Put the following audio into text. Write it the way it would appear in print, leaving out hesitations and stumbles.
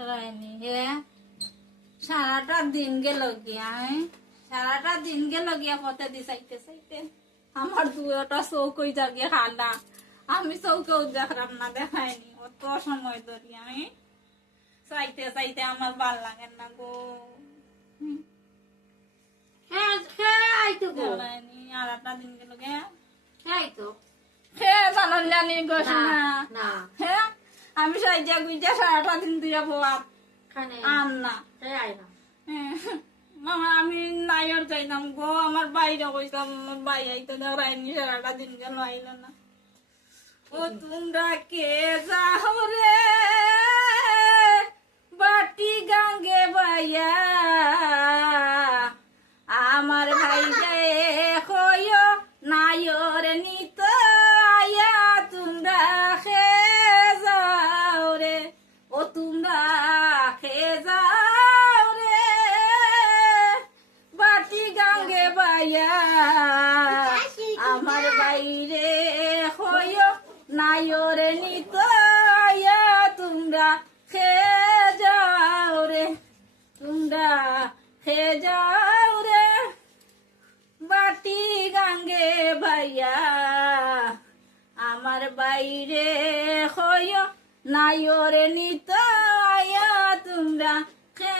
রায়নি হে সারাটা দিন গেল গিয়া সারাটা দিন গেল গিয়া পথে দি চাইতে চাইতে আমার দুটা চৌক হয়ে যা গিয়ে খালা আমি চৌকেও দেখলাম না দেখায়নি অত সময় ধরি আমি চাইতে চাইতে আমার ভাল লাগে না গো রায়নি আর একটা দিন গেল গিয়া হে জানান জানি গোস না হে আমি সাইজা গুইজা সারাটা দিন দিয়া বাপ আম না মামা আমি নাইর যাইতাম গো আমার বাইরে কইতাম আমার বাই আইতো না রাইনি সারাটা দিন গেল আইল না ও তোমরা কে যাও রে বাটি গাঙ্গে বাইয়া আমার ভাই যে কইও নাইর নিত আয়া তোমরা খে যাও রে ও তোমরা খে যাও রে বাটি গাঙ্গে বাইয়া আমার বাইরে হইও নাইর নিত আয়া তোমরা খে যাও রে তোমরা খে যাও রে বাটি গাঙ্গে ভাইয়া আমার বাইরে হইও নাইর নিত আয়া তোমরা খে